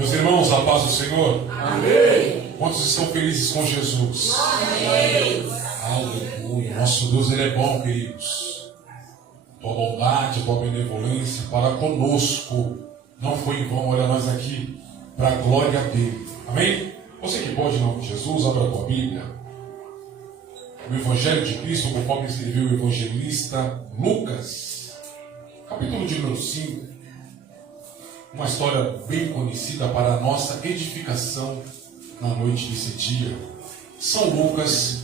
Meus irmãos, a paz do Senhor. Amém. Quantos estão felizes com Jesus? Amém. Aleluia. Nosso Deus, Ele é bom, queridos. Tua bondade, tua benevolência para conosco não foi em vão. Olha nós aqui, para a glória dele. Amém? Você que pode, em nome de Jesus, abra a tua Bíblia. O Evangelho de Cristo, conforme escreveu o evangelista Lucas, capítulo de número 5. Uma história bem conhecida para a nossa edificação na noite desse dia. São Lucas,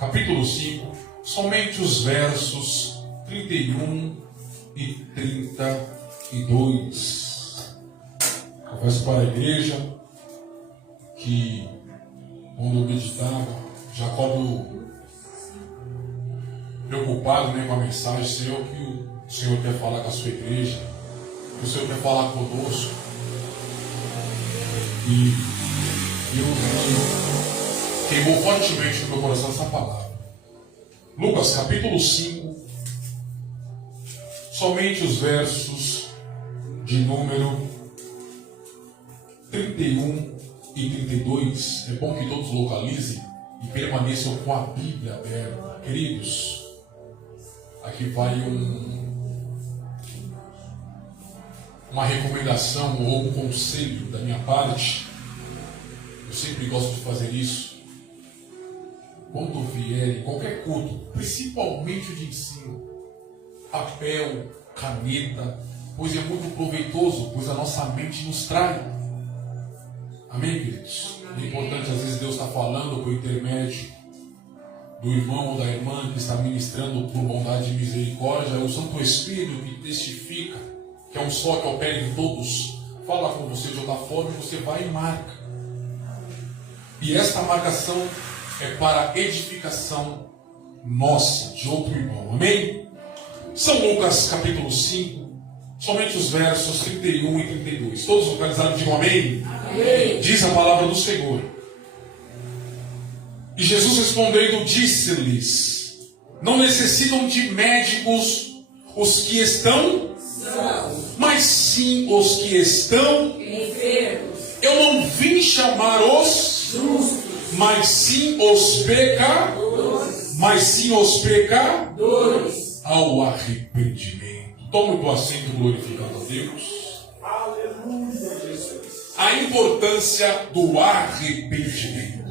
capítulo 5, somente os versos 31 e 32. Confesso para a igreja que, quando eu meditava, já acordo preocupado, com a mensagem, Senhor, que o Senhor quer falar com a sua igreja, que o Senhor quer falar conosco. E Deus queimou fortemente no meu coração essa palavra. Lucas capítulo 5, somente os versos de número 31 e 32. É bom que todos localizem e permaneçam com a Bíblia aberta. Queridos, aqui vai uma recomendação ou um conselho da minha parte. Eu sempre gosto de fazer isso. Quando vier em qualquer culto, principalmente o de ensino, papel, caneta, pois é muito proveitoso, pois a nossa mente nos trai. Amém, queridos? É importante, às vezes Deus está falando por intermédio do irmão ou da irmã que está ministrando por bondade e misericórdia. É o Santo Espírito que testifica, que é um só que opera em todos, fala com você de outra forma e você vai e marca. E esta marcação é para edificação nossa, de outro irmão. Amém? São Lucas capítulo 5, somente os versos 31 e 32. Todos localizados, digam amém? Amém. Diz a palavra do Senhor. E Jesus respondendo disse-lhes: não necessitam de médicos os que estão Sãos, mas sim os que estão. enfermos, Eu não vim chamar os, justos, mas sim os dores. ao arrependimento. Tome o teu assento glorificando a Deus. Aleluia, Jesus. A importância do arrependimento.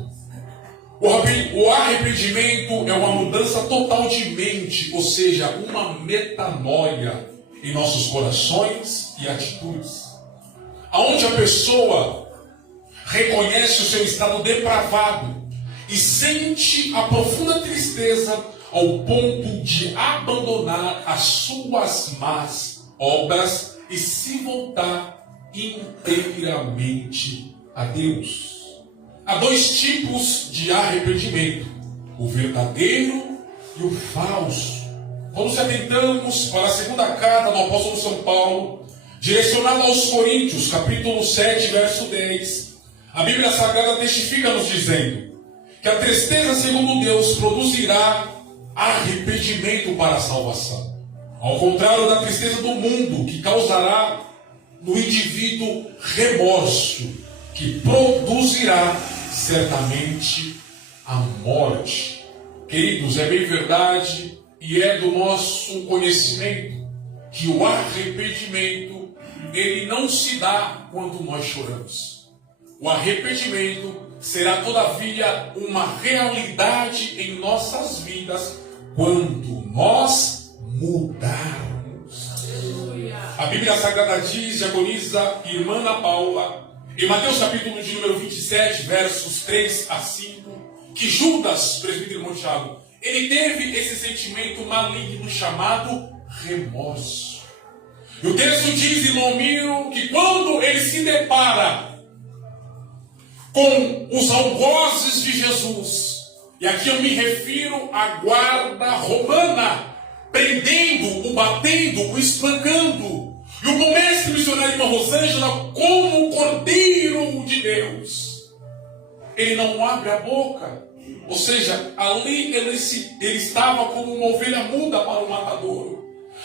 O arrependimento é uma mudança total de mente, ou seja, uma metanoia em nossos corações e atitudes, aonde a pessoa reconhece o seu estado depravado e sente a profunda tristeza ao ponto de abandonar as suas más obras e se voltar inteiramente a Deus. Há dois tipos de arrependimento: o verdadeiro e o falso. Quando se atentamos para a segunda carta do apóstolo São Paulo, direcionada aos Coríntios, capítulo 7, verso 10, a Bíblia Sagrada testifica nos dizendo que a tristeza segundo Deus produzirá arrependimento para a salvação, ao contrário da tristeza do mundo, que causará no indivíduo remorso, que produzirá certamente a morte. Queridos, é bem verdade e é do nosso conhecimento que o arrependimento, ele não se dá quando nós choramos. O arrependimento será todavia uma realidade em nossas vidas quando nós mudarmos. A Bíblia Sagrada diz, diagoniza irmã Ana Paula, em Mateus capítulo de número 27, versos 3 a 5, que Judas, presbítero irmão Tiago, ele teve esse sentimento maligno chamado remorso. E o texto diz em Lomiro que quando ele se depara com os algozes de Jesus, e aqui eu me refiro à guarda romana, prendendo, o batendo, o espancando, e o mestre missionário irmã Rosângela como o Cordeiro de Deus, ele não abre a boca. Ou seja, ali ele estava como uma ovelha muda para o matadouro.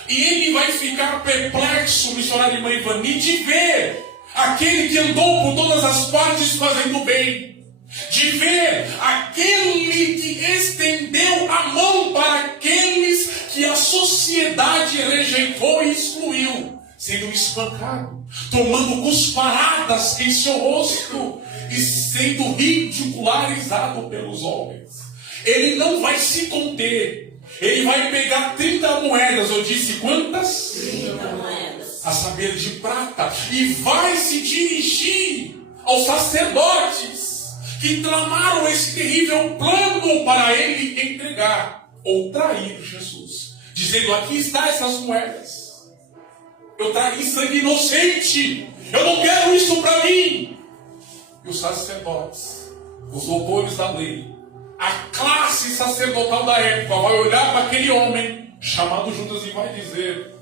E ele vai ficar perplexo, missionário irmã Ivani, de ver aquele que andou por todas as partes fazendo bem, de ver aquele que estendeu a mão para aqueles que a sociedade rejeitou e excluiu, sendo espancado, tomando cusparadas em seu rosto e sendo ridicularizado pelos homens. Ele não vai se conter, ele vai pegar 30 moedas, eu disse quantas? 30 moedas. A saber, de prata, e vai se dirigir aos sacerdotes que tramaram esse terrível plano para ele entregar ou trair Jesus, dizendo: aqui está essas moedas, eu traí sangue inocente, eu não quero isso para mim. E os sacerdotes, os doutores da lei, a classe sacerdotal da época vai olhar para aquele homem chamado Judas e vai dizer: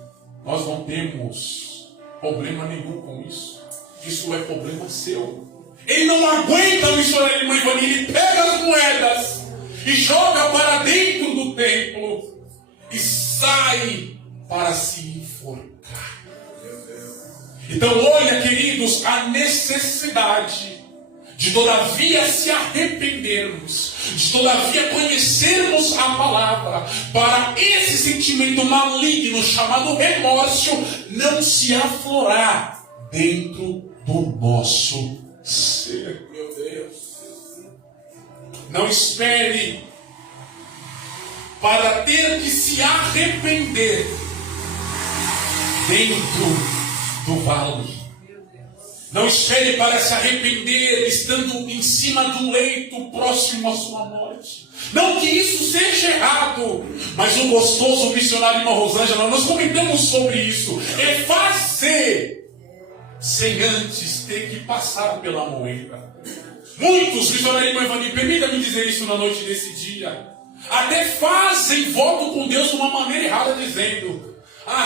nós não temos problema nenhum com isso, isso é problema seu. Ele não aguenta o missionário de Ivani, ele pega as moedas e joga para dentro do templo e sai para se enforcar. Então olha, queridos, a necessidade de todavia se arrependermos, de todavia conhecermos a palavra, para esse sentimento maligno chamado remorso não se aflorar dentro do nosso ser. Meu Deus. Não espere para ter que se arrepender dentro do vale. Não espere para se arrepender estando em cima do leito próximo à sua morte. Não que isso seja errado, mas o gostoso missionário irmã Rosângela, nós comentamos sobre isso, é fazer sem antes ter que passar pela moeda. Muitos missionários irmã Ivani, permita-me dizer isso na noite desse dia, até fazem voto com Deus de uma maneira errada, dizendo: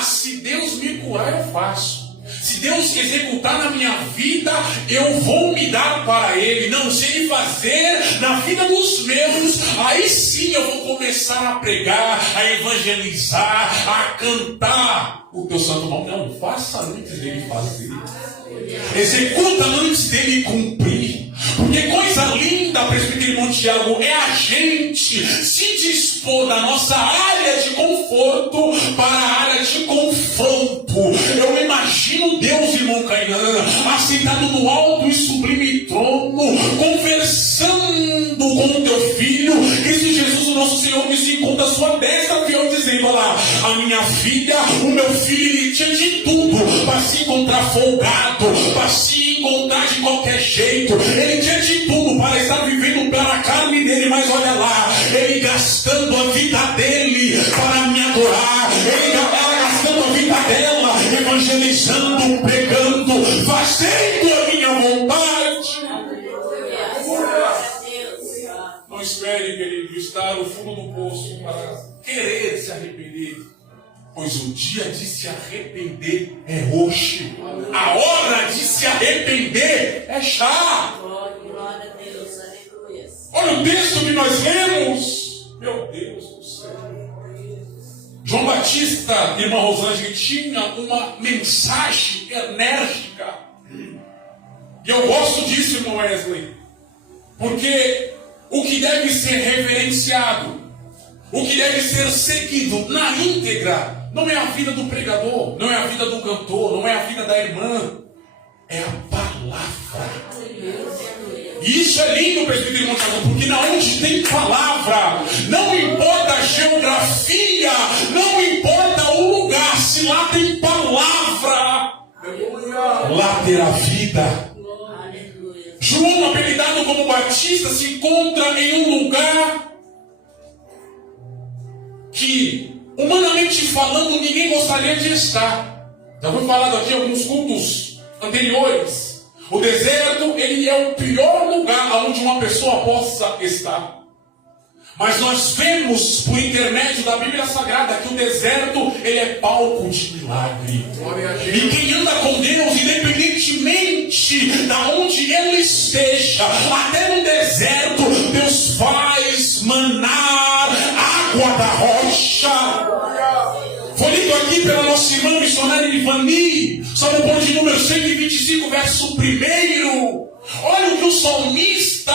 se Deus me curar eu faço, se Deus executar na minha vida, eu vou me dar para Ele. Não, se Ele fazer na vida dos meus, aí sim eu vou começar a pregar, a evangelizar, a cantar o teu santo nome. Não, faça antes dele fazer, executa antes dele cumprir. Porque coisa linda, presbítero irmão Tiago, é a gente se dispor da nossa área de conforto para a área de confronto. Eu imagino Deus, irmão Cainã, assentado no alto e sublime trono, conversando com o teu filho, Cristo Jesus, o nosso Senhor, que se encontra à sua destra, fiel, dizendo: olha lá, a minha filha, o meu filho, ele tinha de tudo para se encontrar folgado, para se encontrar de qualquer jeito. Ele tinha de tudo para estar vivendo pela carne dele, mas olha lá, ele gastando a vida dele para me adorar, ela gastando a vida dela, evangelizando, pregando, fazendo a minha vontade. Não espere, querido, estar no fundo do poço para querer se arrepender, pois o dia de se arrepender é hoje. A hora de se arrepender é já. Glória a Deus, aleluia. Olha o texto que nós lemos. Meu Deus do céu. João Batista, irmã Rosângela, tinha uma mensagem enérgica. E eu gosto disso, irmão Wesley. Porque o que deve ser reverenciado, o que deve ser seguido na íntegra, não é a vida do pregador, não é a vida do cantor, não é a vida da irmã, é a palavra. E isso é lindo, presbítero irmão Tiago, porque na onde tem palavra, não importa a geografia, não importa o lugar, se lá tem palavra, lá terá vida. João, apelidado como Batista, se encontra em um lugar que, humanamente falando, ninguém gostaria de estar. Já foi falado aqui em alguns cultos anteriores. O deserto, ele é o pior lugar onde uma pessoa possa estar. Mas nós vemos, por intermédio da Bíblia Sagrada, que o deserto, ele é palco de milagre. E quem anda com Deus, independentemente de onde ele esteja, até no deserto, Deus faz manar água da rocha. Foi lido aqui pela nossa irmã missionária Ivani, Salmo de número 125, verso 1. Olha o que o salmista,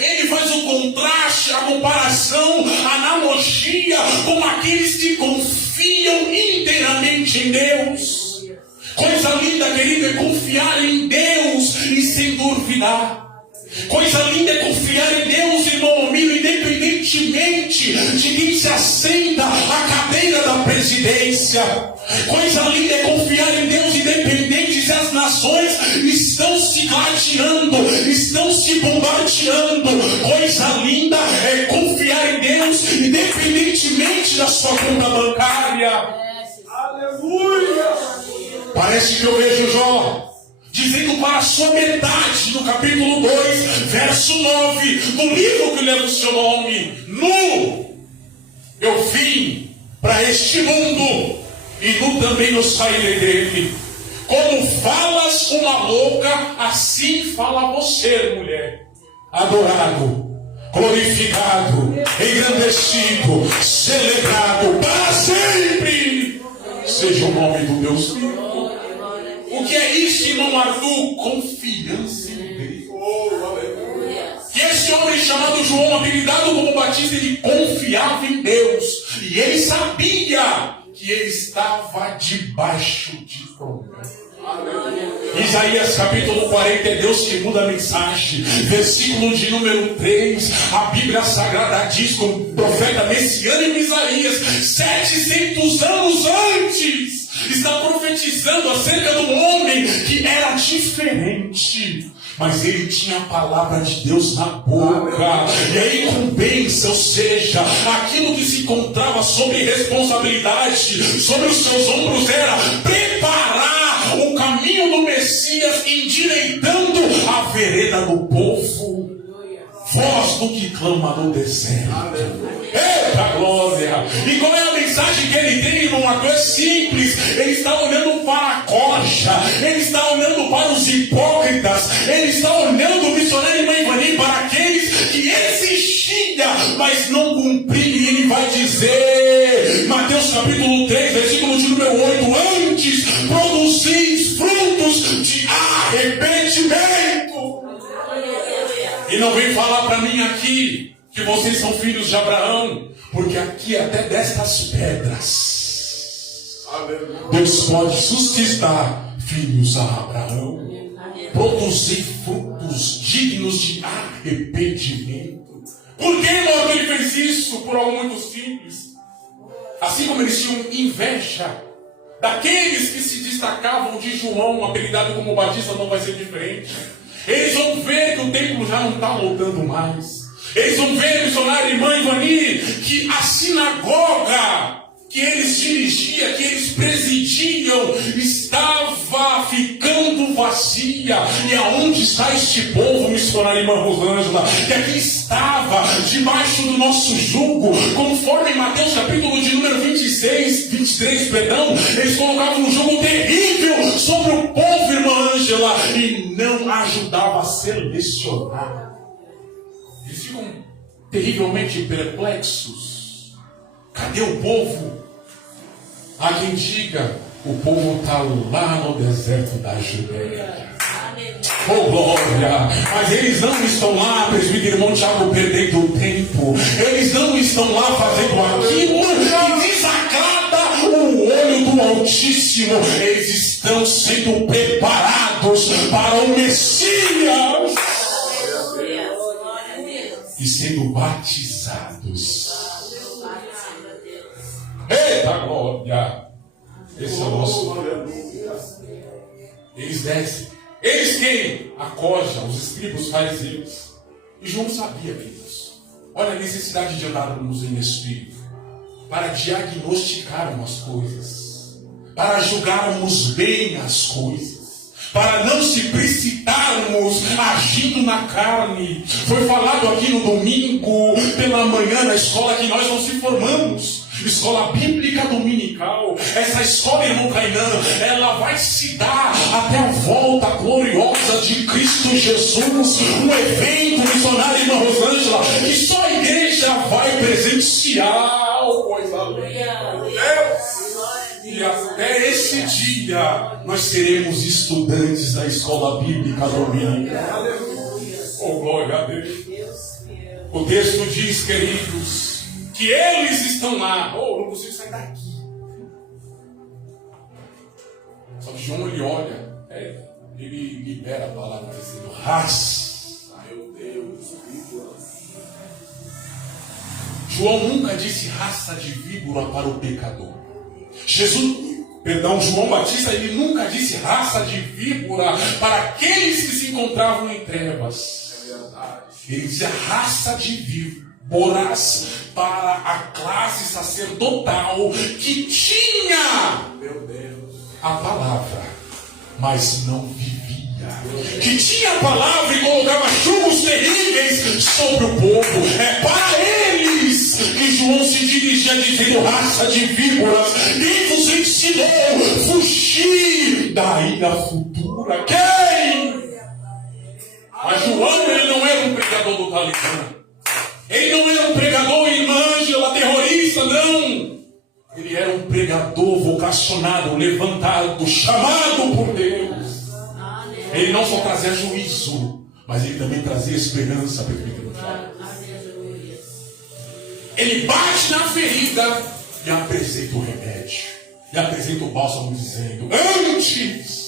ele faz o contraste, a comparação, a analogia com aqueles que confiam inteiramente em Deus. Coisa linda, querido, é confiar em Deus e sem duvidar. Coisa linda é confiar em Deus, irmão amigo, independentemente de quem se assenta à cadeira da presidência. Coisa linda é confiar em Deus, independente se as nações estão se gladiando, estão se bombardeando. Coisa linda é confiar em Deus, independentemente da sua conta bancária. Aleluia! Parece que eu vejo Jó dizendo para a sua metade, no capítulo 2, verso 9, do livro que leva o seu nome: nu eu vim para este mundo, e nu também eu sairei dele. Como falas uma louca, assim fala você, mulher. Adorado, glorificado, engrandecido, celebrado para sempre seja o nome do Deus vivo. O que é isso, irmão Arthur? Confiança em Deus. E esse homem chamado João, apelidado como Batista, ele confiava em Deus. E ele sabia que ele estava debaixo de promessa. Isaías capítulo 40, é Deus que muda a mensagem. Versículo de número 3, a Bíblia Sagrada diz, com o profeta messiânico Isaías, 700 anos antes, está profetizando acerca do homem que era diferente, mas ele tinha a palavra de Deus na boca, e a incumbência, ou seja, aquilo que se encontrava sobre responsabilidade, sobre os seus ombros, era preparar o caminho do Messias, endireitando a vereda do povo. Voz do que clama no deserto. Eita glória! E qual é a mensagem que ele tem, irmão? Uma coisa simples. Ele está olhando para a coxa, ele está olhando para os hipócritas, ele está olhando o missionário Irmã Ivani para aqueles que existia, mas não cumpriam. E ele vai dizer, Mateus capítulo 3, versículo de número 8: antes produzis frutos de arrependimento. E não vem falar para mim aqui que vocês são filhos de Abraão, porque aqui até destas pedras Deus pode sustentar filhos a Abraão, produzir frutos dignos de arrependimento. Por que, irmão, ele fez isso? Por algo muito simples. Assim como eles tinham inveja daqueles que se destacavam de João, apelidado como Batista, não vai ser diferente. Eles vão ver que o templo já não está lotando mais. Eles vão ver, missionário Irmã Ivani, que a sinagoga que eles dirigiam, que eles presidiam, estava ficando vazia. E aonde está este povo, missionário Irmã Rosângela, que aqui estava debaixo do nosso jugo, conforme em Mateus capítulo de número 23, eles colocavam um jugo terrível sobre o povo, irmã Ângela, e não ajudava a selecionar. Eles ficam terrivelmente perplexos. Cadê o povo? Há quem diga, o povo está lá no deserto da Judeia. Oh glória! Mas eles não estão lá, presbítero irmão Tiago, perdendo o tempo. Eles não estão lá fazendo aquilo que desagrada o olho do Altíssimo. Eles estão sendo preparados para o Messias e sendo batizados. Eita glória! Esse é o nosso. Eles descem. Eles quem? A coja, os escribas, fariseus. E João sabia, queridos. Olha a necessidade de andarmos em espírito, para diagnosticarmos as coisas, para julgarmos bem as coisas, para não se precipitarmos agindo na carne. Foi falado aqui no domingo pela manhã na escola que nós não se formamos. Escola bíblica dominical. Essa escola, irmão Cainã, ela vai se dar até a volta gloriosa de Cristo Jesus. Um evento missionário, irmã Rosângela, que só a igreja vai presenciar. Coisa linda, Deus. E até esse dia dia nós seremos estudantes da escola bíblica dominical. Oh, glória a Deus. O texto diz, queridos, que eles estão lá. Oh, não consigo sair daqui. Só que João, ele olha, ele libera a palavra dizendo, raça, meu Deus, víbora. João nunca disse raça de víbora para o pecador. João Batista, ele nunca disse raça de víbora para aqueles que se encontravam em trevas. Ele dizia raça de víboras para a classe sacerdotal que tinha, meu Deus, a palavra, mas não vivia. Que tinha a palavra e colocava chumos terríveis sobre o povo. É para eles que João se dirigia dizendo, raça de víboras, quem vos ensinou a fugir da ira futura? Quem? Mas João, ele não era um pregador do Talibã. Ele não era um pregador Ângela, terrorista, não. Ele era um pregador vocacionado, levantado, chamado por Deus. Ele não só trazia juízo, mas ele também trazia esperança. Ele bate na ferida e apresenta o remédio. E apresenta o bálsamo dizendo, antes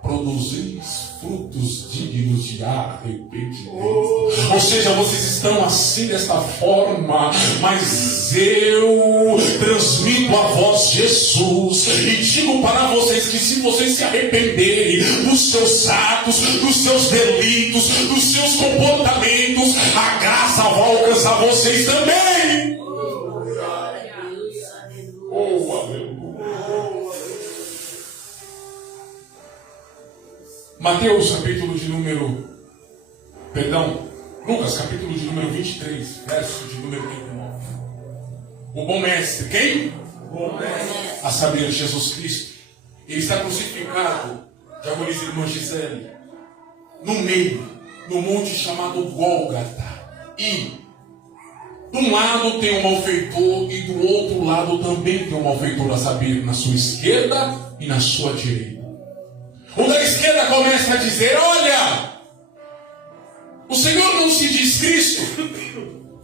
produzis frutos dignos de arrependimento. Ou seja, vocês estão assim desta forma, mas eu transmito a vós Jesus e digo para vocês que se vocês se arrependerem dos seus atos, dos seus delitos, dos seus comportamentos, a graça vai alcançar vocês também. Oh, aleluia. Lucas capítulo de número 23, verso de número 39. O bom mestre, quem? O bom mestre. A saber, Jesus Cristo. Ele está crucificado, já vou dizer, irmã Gisele, no meio, no monte chamado Gólgota. E de um lado tem um malfeitor e do outro lado também tem um malfeitor, a saber, na sua esquerda e na sua direita. O da esquerda começa a dizer, olha, o Senhor não se diz Cristo.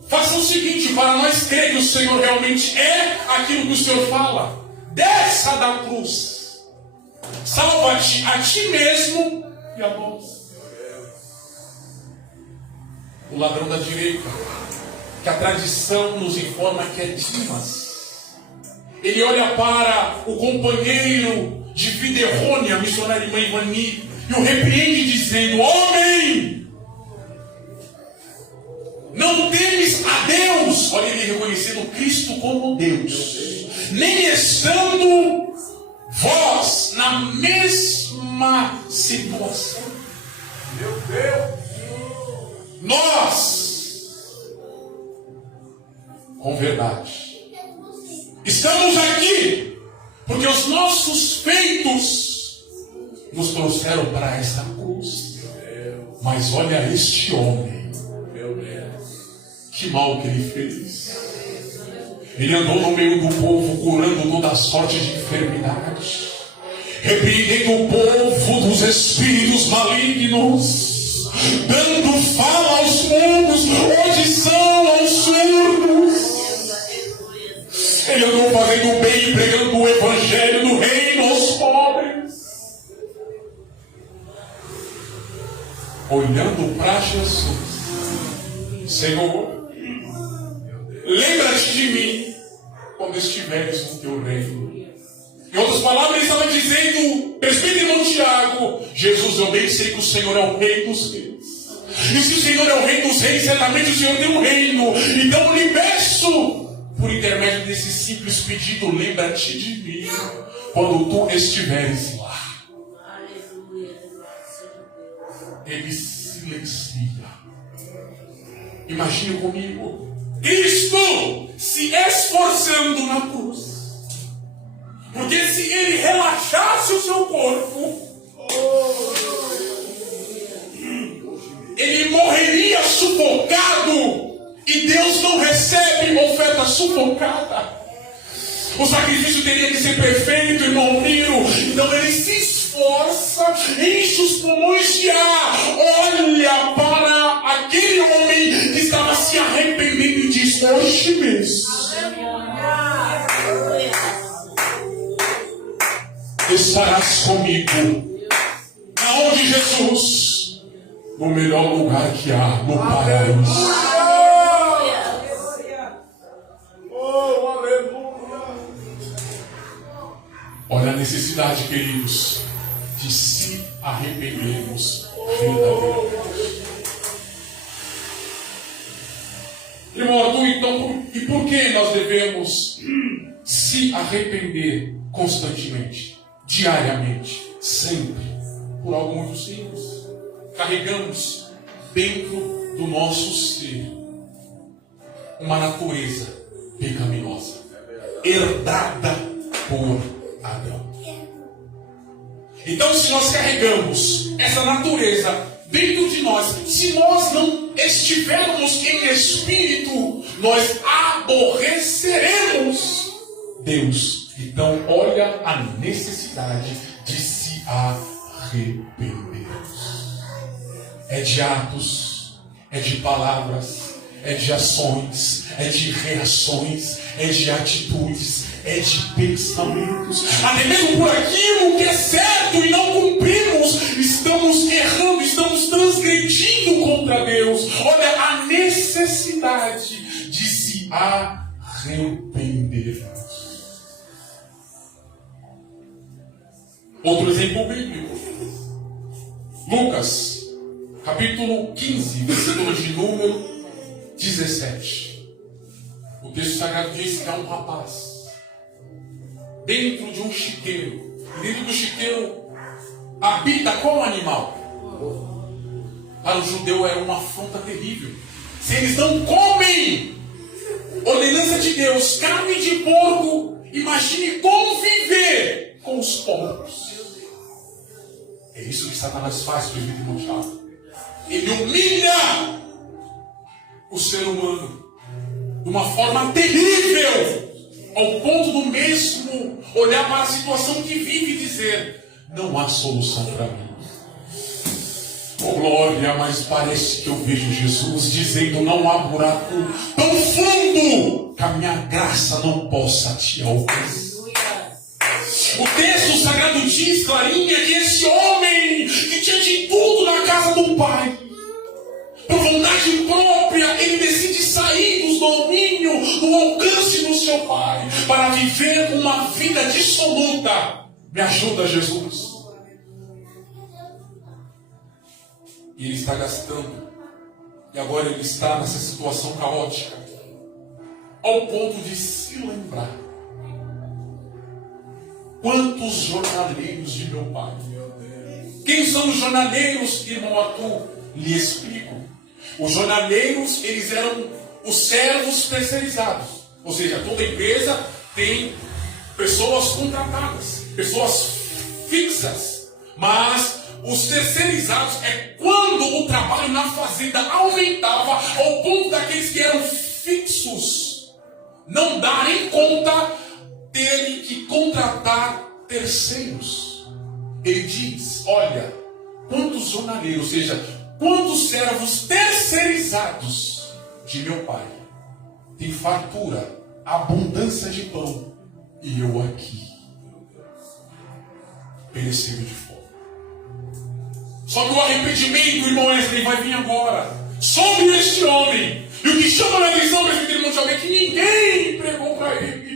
Faça o seguinte, para nós crer que o Senhor realmente é aquilo que o Senhor fala. Desça da cruz. Salva-te a ti mesmo e a nós. O ladrão da direita, que a tradição nos informa que é Dimas. Ele olha para o companheiro de vida errônea, a missionária irmã Ivani, e o repreende dizendo, homem, não temes a Deus. Olha ele reconhecendo Cristo como Deus, nem estando vós na mesma situação. Meu Deus. Nós, com verdade, estamos aqui porque os nossos feitos nos trouxeram para esta cruz. Mas olha este homem, meu Deus, que mal que ele fez. Ele andou no meio do povo curando toda sorte de enfermidade, repreendendo o povo dos espíritos malignos, dando fala aos mudos, audição aos surdos. Ele andou fazendo bem, pregando o evangelho do reino aos pobres. Olhando para Jesus. Senhor, lembra-te de mim quando estiveres no teu reino. Em outras palavras, ele estava dizendo, presbítero irmão Tiago, Jesus, eu bem sei que o Senhor é o rei dos reis. E se o Senhor é o rei dos reis, certamente o Senhor tem um reino. Então lhe peço, por intermédio desse simples pedido, lembra-te de mim quando tu estiveres lá. Ele silencia. Imagine comigo Cristo se esforçando na cruz. Porque se ele relaxasse o seu corpo, ele morreria sufocado. E Deus não recebe oferta sufocada. O sacrifício teria que ser perfeito, irmão Miro. Então ele se esforça, enche os pulmões de ar, olha para aquele homem que estava se arrependendo e diz: hoje mesmo estarás comigo. Aonde, Jesus? No melhor lugar que há, no paraíso. Olha a necessidade, queridos, de se arrependermos verdadeiramente. Irmão Arthur, então, e por que nós devemos se arrepender constantemente, diariamente, sempre? Por algo muito simples. Carregamos dentro do nosso ser uma natureza pecaminosa, herdada por Adão. Então, se nós carregamos essa natureza dentro de nós, se nós não estivermos em espírito, nós aborreceremos Deus. Então, olha a necessidade de se arrepender. É de atos, é de palavras, é de ações, é de reações, é de atitudes, é de pensamentos. Até mesmo por aquilo que é certo e não cumprimos, estamos errando, estamos transgredindo contra Deus. Olha a necessidade de se arrepender. Outro exemplo bíblico. Lucas, capítulo 15, versículo de número 17. O texto sagrado diz que há um rapaz dentro de um chiqueiro. E dentro do chiqueiro habita qual animal? Para o judeu era uma afronta terrível. Se eles não comem, ordenança de Deus, carne de porco, imagine conviver com os porcos. É isso que Satanás faz, presbítero Montiago. Ele humilha o ser humano de uma forma terrível, ao ponto do mesmo olhar para a situação que vive e dizer: não há solução para mim. Oh glória, mas parece que eu vejo Jesus dizendo: não há buraco tão fundo que a minha graça não possa te alcançar. O texto sagrado diz, clarinha, que esse homem que tinha de tudo na casa do pai, por vontade própria, ele decide sair dos domínios, do alcance do seu pai, para viver uma vida dissoluta. Me ajuda, Jesus. E ele está gastando. E agora ele está nessa situação caótica, ao ponto de se lembrar: quantos jornaleiros de meu pai. Quem são os jornaleiros, irmão Arthur? Lhe explico. Os jornaleiros, eles eram os servos terceirizados. Ou seja, toda empresa tem pessoas contratadas, pessoas fixas. Mas os terceirizados é quando o trabalho na fazenda aumentava ao ponto daqueles que eram fixos não darem conta, terem que contratar terceiros. Ele diz: olha, quantos jornaleiros, ou seja, quantos servos terceirizados de meu pai tem fartura, abundância de pão, e eu aqui perecendo de fome. Só que o arrependimento, irmão Wesley, vai vir agora sobre este homem. E o que chama a atenção, presbítero Montiago, é que ninguém pregou para ele.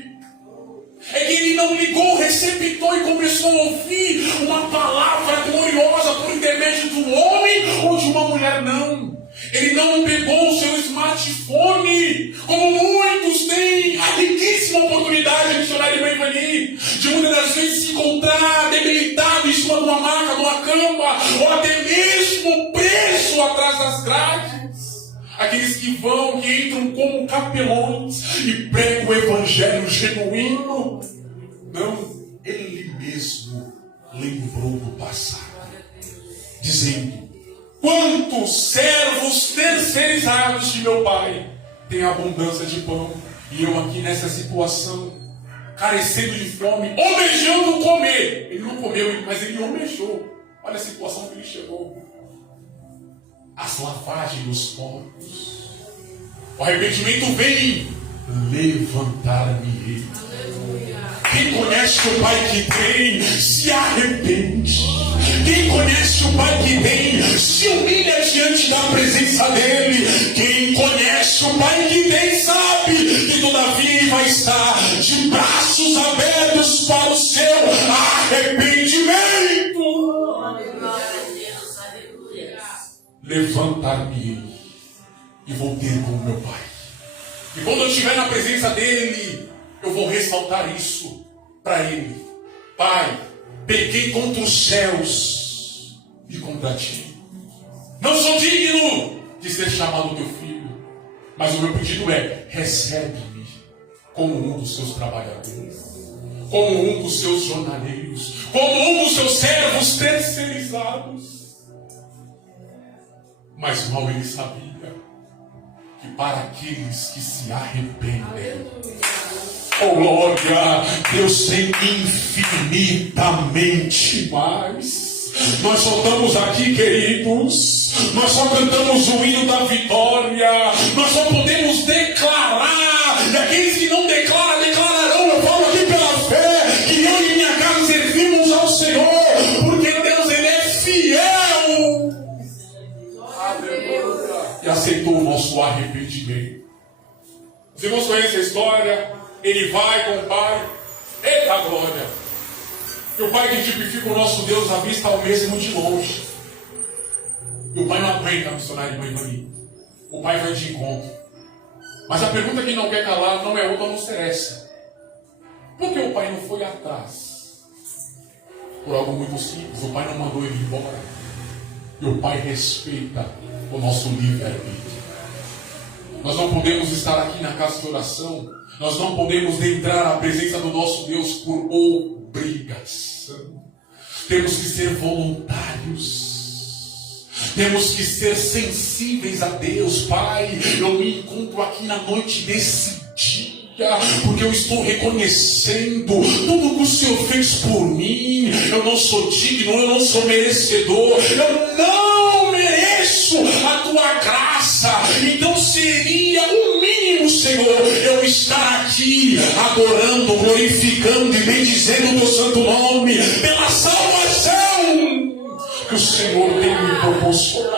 É que ele não ligou o receptor e começou a ouvir uma palavra gloriosa por intermédio de um homem ou de uma mulher, não. Ele não pegou o seu smartphone, como muitos têm a riquíssima oportunidade de missionário irmã Ivani, de muitas das vezes se encontrar debilitado em cima de uma maca, de uma cama, ou até mesmo preso atrás das grades. Aqueles que vão, que entram como capelões e pregam o evangelho genuíno. Não, ele mesmo lembrou do passado, dizendo: quantos servos terceirizados de meu pai têm abundância de pão, e eu aqui nessa situação. carecendo de fome, almejando comer. Ele não comeu, mas ele almejou. Olha a situação que ele chegou. As lavagens dos porcos. O arrependimento vem, levantar-me-ei. Quem conhece o Pai que tem, se arrepende. Quem conhece o Pai que tem, se humilha diante da presença dele. Quem conhece o Pai que tem, sabe que todavia ele vai estar de braços abertos para o seu arrependimento. Levantar-me-ei e vou ter com o meu Pai. E quando eu estiver na presença dele, eu vou ressaltar isso para ele. Pai, pequei contra os céus e contra ti. Não sou digno de ser chamado teu filho. Mas o meu pedido é, recebe-me como um dos seus trabalhadores, como um dos seus jornaleiros, como um dos seus servos terceirizados. Mas mal ele sabia que para aqueles que se arrependem, oh glória, Deus tem infinitamente mais. Nós só estamos aqui, queridos, nós só cantamos o hino da vitória, nós só podemos declarar, e aqueles que não declaram, declararão. Eu falo aqui pela fé, que eu e minha casa servimos ao Senhor, porque Deus, Ele é fiel. Aleluia. E aceitou o nosso arrependimento. Os irmãos conhecem a história. Ele vai com o Pai. Eita glória! E o Pai que tipifica o nosso Deus à vista ao mesmo de longe. E o Pai não aguenta a missionária Mãe Mani. O Pai vai de encontro. Mas a pergunta que não quer calar não é outra, a não ser essa. Por que o Pai não foi atrás? Por algo muito simples. O Pai não mandou ele embora. E o Pai respeita o nosso livre-arbítrio. Nós não podemos estar aqui na casa de oração. Nós não podemos entrar na presença do nosso Deus por obrigação. Temos que ser voluntários. Temos que ser sensíveis a Deus. Pai, eu me encontro aqui na noite desse dia, porque eu estou reconhecendo tudo que o Senhor fez por mim. Eu não sou digno, eu não sou merecedor. Eu não mereço a tua graça. Então seria o mínimo, Senhor, eu estar aqui adorando, glorificando e bendizendo o teu santo nome pela salvação que o Senhor tem me proporcionado.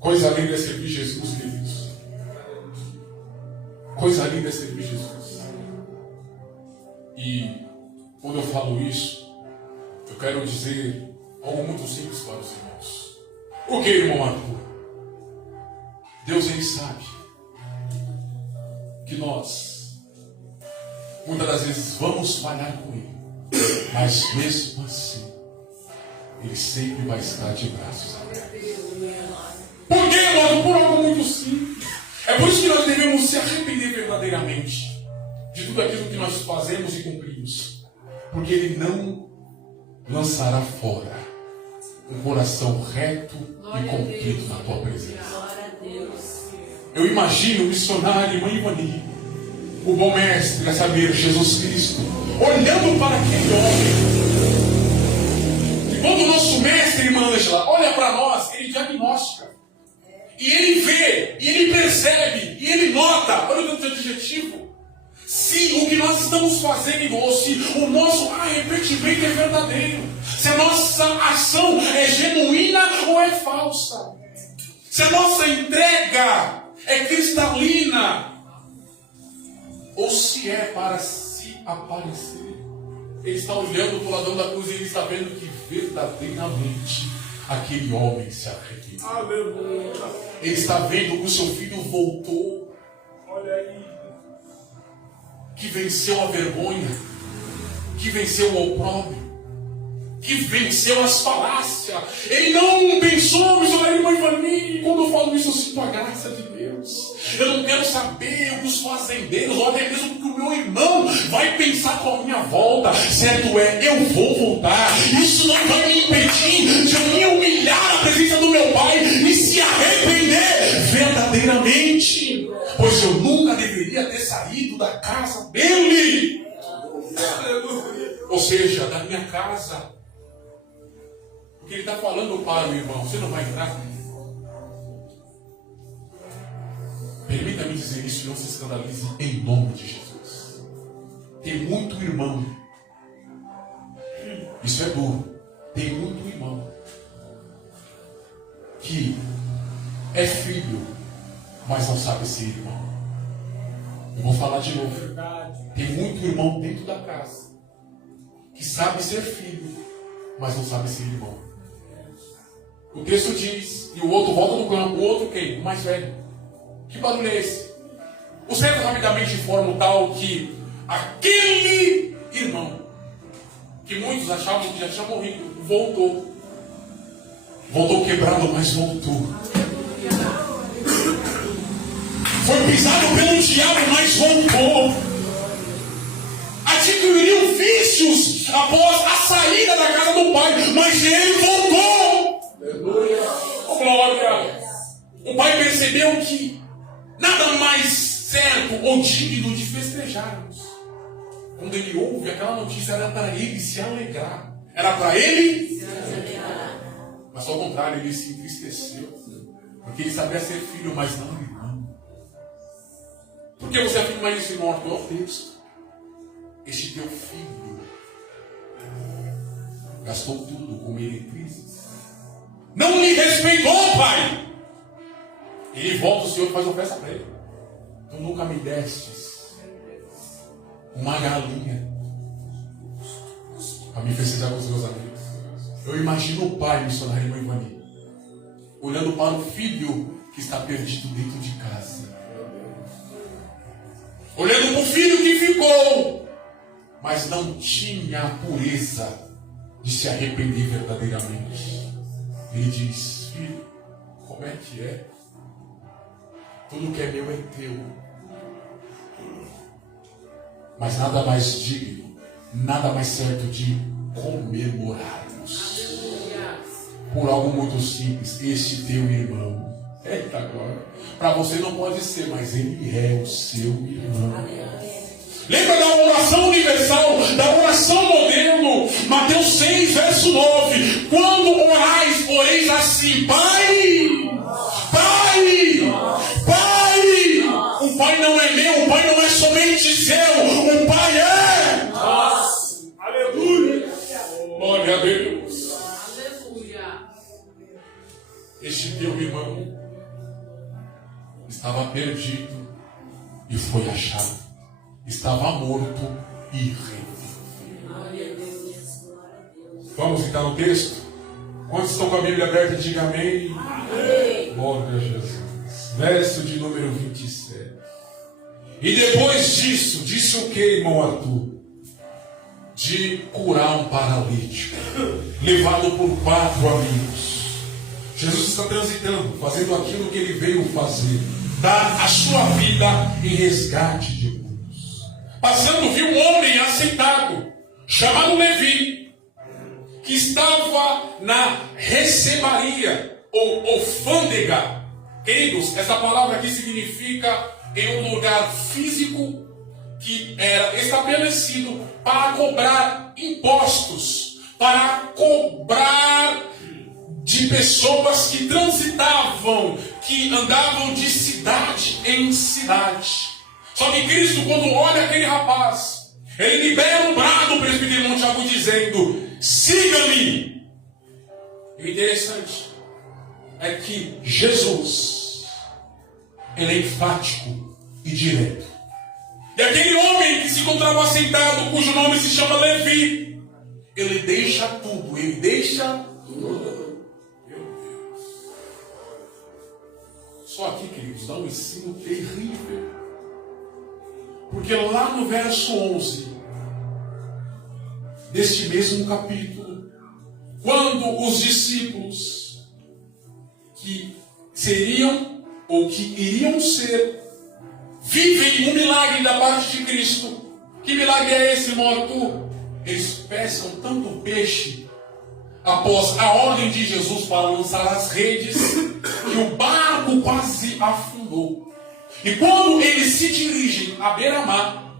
Coisa linda é servir Jesus, queridos. Coisa linda é servir Jesus. E quando eu falo isso, eu quero dizer algo muito simples para os irmãos. O que, irmão Arthur? Deus, Ele sabe que nós muitas das vezes vamos falhar com Ele, mas mesmo assim Ele sempre vai estar de braços abertos. Por quê, irmão? Por algo muito simples. É por isso que nós devemos se arrepender verdadeiramente de tudo aquilo que nós fazemos e cumprimos, porque Ele não lançará fora um coração reto e contrito na tua presença. Eu imagino o missionário Mãe Ivani, o bom mestre, a saber, Jesus Cristo, olhando para aquele homem. E quando o nosso mestre, irmã Ângela, olha para nós, ele diagnostica. E ele vê, e ele percebe, e ele nota, olha o teu adjetivo, se o que nós estamos fazendo, ou se o nosso arrependimento é verdadeiro, se a nossa ação é genuína ou é falsa, se a nossa entrega é cristalina, ou se é para se aparecer. Ele está olhando para o ladrão da cruz e ele está vendo que verdadeiramente aquele homem se arrependeu. Aleluia. Ele está vendo que o seu filho voltou. Olha aí. Que venceu a vergonha, que venceu o opróbrio, que venceu as falácias. Ele não pensou, missionário Mãe Ivani, quando eu falo isso eu sinto a graça de Deus. Eu não quero saber o que os fazendeiros, ou até mesmo o que o meu irmão vai pensar com a minha volta. Certo é, eu vou voltar. Isso não vai me impedir de eu me humilhar na presença do meu Pai e se arrepender verdadeiramente. Pois eu nunca deveria deveria ter saído da casa dele. Ou seja, da minha casa. Porque ele está falando para o irmão, você não vai entrar? Permita-me dizer isso, não se escandalize em nome de Jesus. Tem muito irmão. Isso é duro. Tem muito irmão que é filho, mas não sabe ser irmão. Eu vou falar de novo. Tem muito irmão dentro da casa que sabe ser filho, mas não sabe ser irmão. O texto diz, e o outro volta no campo, o outro quem? O mais velho. Que barulho é esse? O servo rapidamente informa o tal que aquele irmão, que muitos achavam que já tinha morrido, voltou. Voltou quebrado, mas voltou. Foi pisado pelo diabo, mas voltou. Adquiriu vícios após a saída da casa do pai, mas ele voltou. Oh, glória! O pai percebeu que nada mais certo ou digno de festejarmos. Quando ele ouve aquela notícia, era para ele se alegrar. Era para ele se alegrar. Mas ao contrário, ele se entristeceu. Porque ele sabia ser filho, mas não irmão. Por que você afirma isso, irmão? É o texto. Este teu filho gastou tudo com meretrizes. Não me respeitou, pai. Ele volta, o Senhor faz uma festa para ele. Tu nunca me destes uma galinha para me festejar com os meus amigos. Eu imagino o pai, missionário irmão Ivani, olhando para o filho que está perdido dentro de casa. Olhando para o filho que ficou, mas não tinha a pureza de se arrepender verdadeiramente. Ele diz, filho, como é que é? Tudo que é meu é teu. Mas nada mais digno, nada mais certo de comemorarmos. Por algo muito simples, este teu irmão. Eita agora. Para você não pode ser, mas ele é o seu irmão. Lembra da oração universal, da oração modelo, Mateus 6, verso 9. Quando orais, oreis assim, Pai, Pai, Pai. O Pai não é meu, o Pai não é somente seu, o Pai é nosso. Aleluia. Glória a Deus. Aleluia. Este teu irmão estava perdido e foi achado. Estava morto e reviveu. Vamos ficar no texto? Quantos estão com a Bíblia aberta? Diga amém. Amém. Glória a Jesus. Verso de número 27. E depois disso, disse o que, irmão Arthur? De curar um paralítico, levado por 4 amigos. Jesus está transitando, fazendo aquilo que ele veio fazer, dar a sua vida em resgate de muitos. Passando, viu um homem aceitado, chamado Levi, que estava na recebaria, ou alfândega. Queridos, essa palavra aqui significa em um lugar físico que era estabelecido para cobrar impostos, para cobrar de pessoas que transitavam, que andavam de cidade em cidade. Só que Cristo, quando olha aquele rapaz, ele libera um brado, o presbítero Montiago, dizendo, siga-me. O interessante é que Jesus, ele é enfático e direto. E aquele homem que se encontrava sentado, cujo nome se chama Levi, ele deixa tudo, ele deixa tudo. Meu Deus. Só aqui, queridos, dá um ensino terrível. Porque lá no verso 11 deste mesmo capítulo, quando os discípulos que seriam ou que iriam ser vivem um milagre da parte de Cristo. Que milagre é esse, irmão Arthur? Eles pescam tanto peixe após a ordem de Jesus para lançar as redes, que o barco quase afundou. E quando eles se dirigem à beira-mar,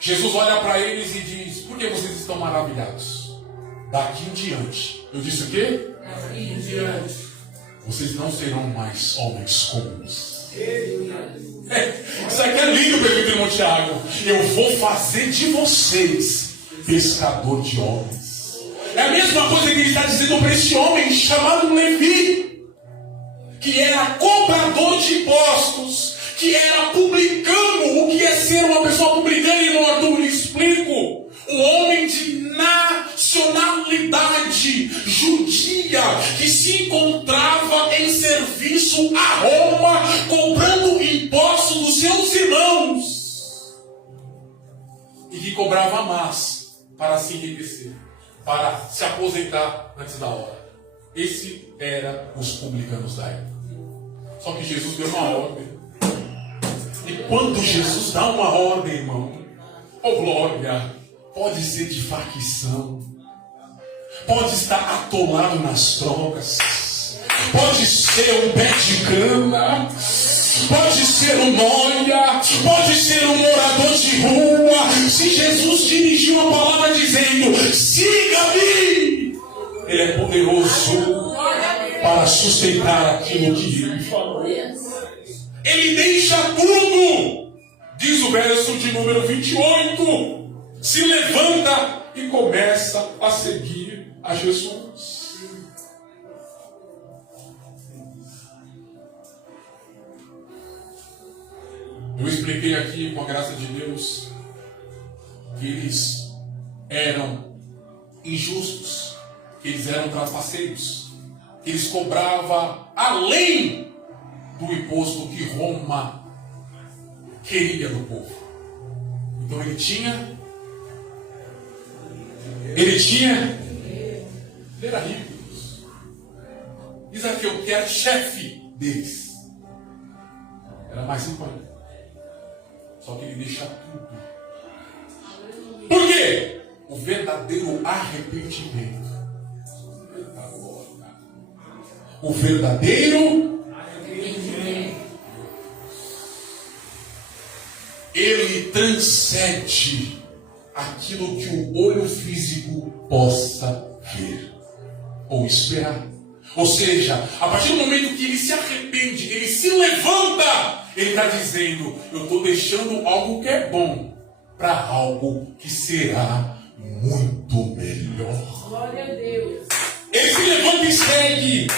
Jesus olha para eles e diz: por que vocês estão maravilhados? Daqui em diante. Eu disse o quê? Daqui em diante. Vocês não serão mais homens comuns. Isso aqui é lindo, presbítero irmão Tiago. Eu vou fazer de vocês pescador de homens. É a mesma coisa que ele está dizendo para esse homem chamado Levi, que era cobrador de impostos, que era publicano. O que é ser uma pessoa publicana, irmão Arthur? Explico. Um homem de nacionalidade judia que se encontrava em serviço a Roma, cobrando impostos dos seus irmãos, e que cobrava mais para se enriquecer, para se aposentar antes da hora. Esse era os publicanos da época. Só que Jesus deu uma ordem. E quando Jesus dá uma ordem, irmão, oh glória, pode ser de facção, pode estar atolado nas drogas, pode ser um pé de cana, pode ser um noia, pode ser um morador de rua. Se Jesus dirigiu a palavra dizendo: siga-me, Ele é poderoso para sustentar aquilo que Ele falou. Ele deixa tudo, diz o verso de número 28, se levanta e começa a seguir a Jesus. Eu expliquei aqui, com a graça de Deus, que eles eram injustos, que eles eram trapaceiros, que eles cobravam além do imposto que Roma queria do povo. Então ele era rico. Isaqueu, que era chefe deles, era mais rico ainda. Só que ele deixa tudo. Por quê? O verdadeiro arrependimento. O verdadeiro arrependimento, ele transcende aquilo que o olho físico possa ver ou esperar. Ou seja, a partir do momento que ele se arrepende, ele se levanta, ele está dizendo: eu estou deixando algo que é bom para algo que será muito melhor. Glória a Deus. Ele se levanta e segue.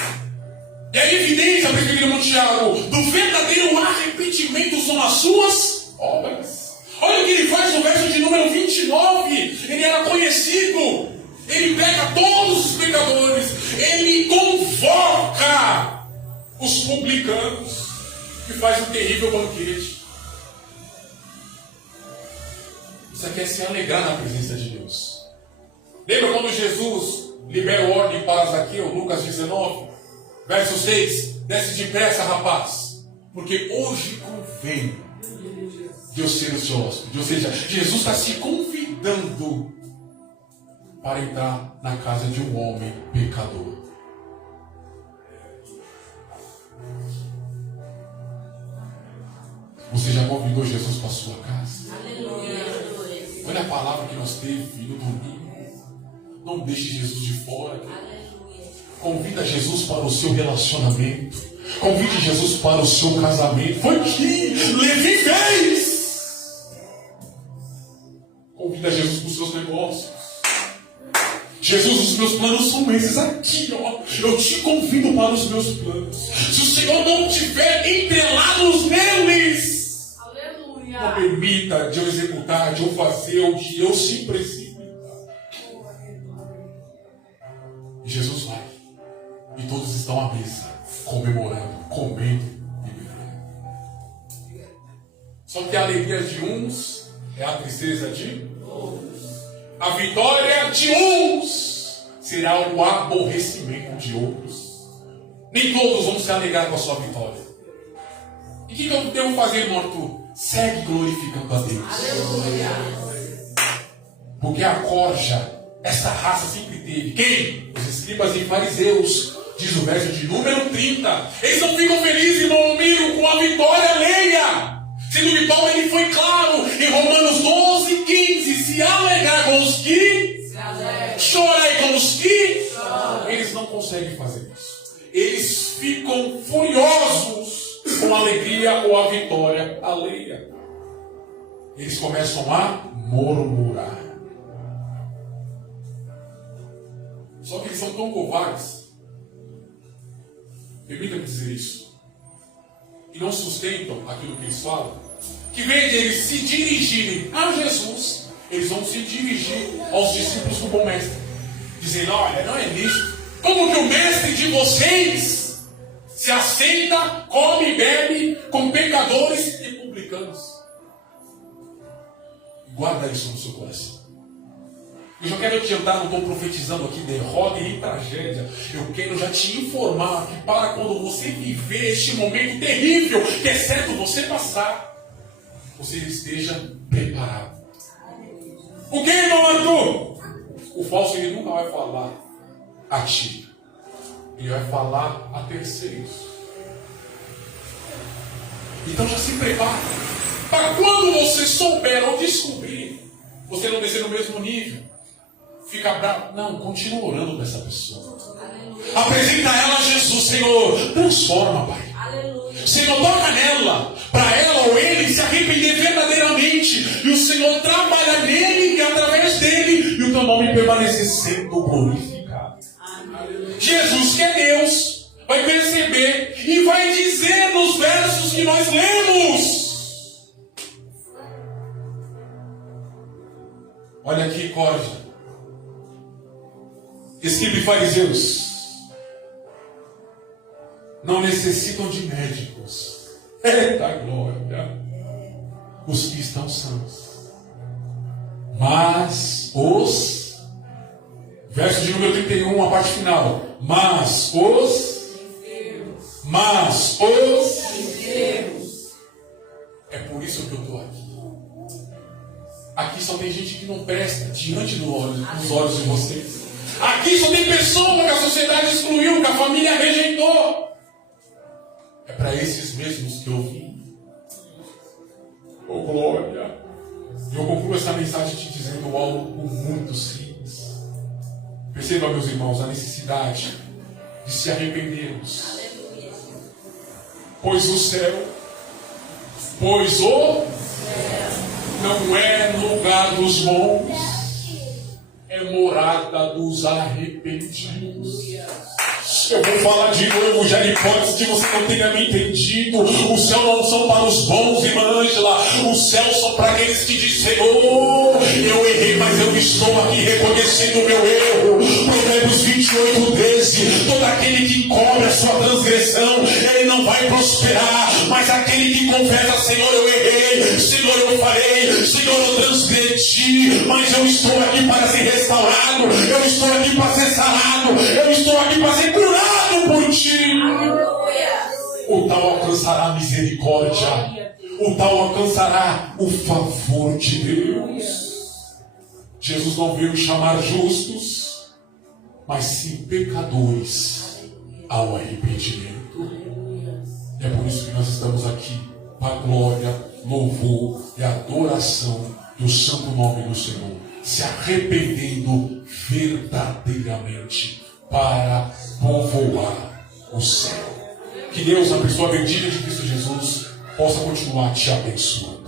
E a evidência, presbítero irmão Tiago, do verdadeiro arrependimento são as suas obras. Olha o que ele faz no verso de número 29. Ele era conhecido. Ele pega todos os pecadores. Ele convoca os publicanos e faz um terrível banquete. Isso aqui é se alegrar na presença de Deus. Lembra quando Jesus libera ordem para Zaqueu, Lucas 19, verso 6? Desce depressa, rapaz, porque hoje convém de eu ser o seu hóspede. Ou seja, Jesus está se convidando para entrar na casa de um homem pecador. Você já convidou Jesus para a sua casa? Aleluia. Olha a palavra que nós teve no domingo. Não deixe Jesus de fora. Aleluia. Convida Jesus para o seu relacionamento. Convide Jesus para o seu casamento. Foi o que Levi fez. Convida Jesus para os seus negócios. Jesus, os meus planos são esses aqui, ó. Eu te convido para os meus planos. Se o Senhor não tiver entrelados neles, Aleluia. não permita de eu executar, de eu fazer o que eu se precipitar. E Jesus vai. E todos estão à mesa, comemorando, comendo e bebendo. Só que a alegria de uns é a tristeza de outros. A vitória de uns será o aborrecimento de outros. Nem todos vão se alegrar com a sua vitória. E o que eu devo fazer, irmão Arthur? Segue glorificando a Deus. Aleluia. Porque a corja, esta raça sempre teve. Quem? Os escribas e fariseus. Diz o verso de número 30. Eles não ficam felizes, irmão amigo, com a vitória alheia. Sendo que Paulo ele foi claro em Romanos 12:15. Se alegrar com os que chorar com os que eles não conseguem fazer isso. Eles ficam furiosos com a alegria ou a vitória alheia. Eles começam a murmurar. Só que eles são tão covardes, permita-me dizer isso, e não sustentam aquilo que eles falam, que em vez de eles se dirigirem a Jesus, eles vão se dirigir aos discípulos do bom mestre, dizendo: olha, não é nisso. Como que o mestre de vocês se assenta, come e bebe com pecadores e publicanos? Guarda isso no seu coração. Eu já quero te adiantar, não estou profetizando aqui derrota e tragédia. Eu quero já te informar que para quando você viver este momento terrível, que é certo você passar, você esteja preparado. O que, irmão Arthur? O falso ele nunca vai falar a ti. Ele vai falar a terceiros. Então já se prepara. Para quando você souber ou descobrir, você não descer no mesmo nível, fica bravo. Não, continua orando para essa pessoa. Aleluia. Apresenta ela a Jesus, Senhor. Transforma, Pai. Aleluia. Senhor, toca nela, para ela ou ele se arrepender verdadeiramente. E o Senhor trabalha nele e através dele, e o teu nome permanecer sendo glorificado. Aleluia. Jesus, que é Deus, vai perceber e vai dizer nos versos que nós lemos. Olha aqui, Córdia. Escriba e fariseus não necessitam de médicos. Eita glória! Os que estão sãos. Mas os... Verso de número 31, a parte final. Mas os... É por isso que eu estou aqui. Aqui só tem gente que não presta diante dos olhos de vocês. Aqui só tem pessoa que a sociedade excluiu, que a família rejeitou. É para esses mesmos que eu vim. Oh glória! E eu concluo essa mensagem te dizendo algo muito simples. Perceba, meus irmãos, a necessidade de se arrependermos. Pois o não é lugar dos bons, é morada dos arrependidos. Eu vou falar de novo, já hipótese que você não tenha me entendido. O céu não são para os bons, irmã Ângela. O céu são para aqueles que dizem: oh, eu errei, mas eu estou aqui reconhecendo o meu erro. Provérbios 28:13. Todo aquele que cobre a sua transgressão, ele não vai prosperar. Mas aquele que confessa: Senhor, eu errei, Senhor, eu falei, Senhor, eu transgredi, mas eu estou aqui para ser restaurado, eu estou aqui para ser sarado, eu estou aqui para ser curado por ti. O tal alcançará a misericórdia, o tal alcançará o favor de Deus. Jesus não veio chamar justos, mas sim pecadores ao arrependimento. É por isso que nós estamos aqui, para a glória, louvor e adoração do santo nome do Senhor, se arrependendo verdadeiramente para povoar o céu. Que Deus, na pessoa bendita de Cristo Jesus, possa continuar te abençoando.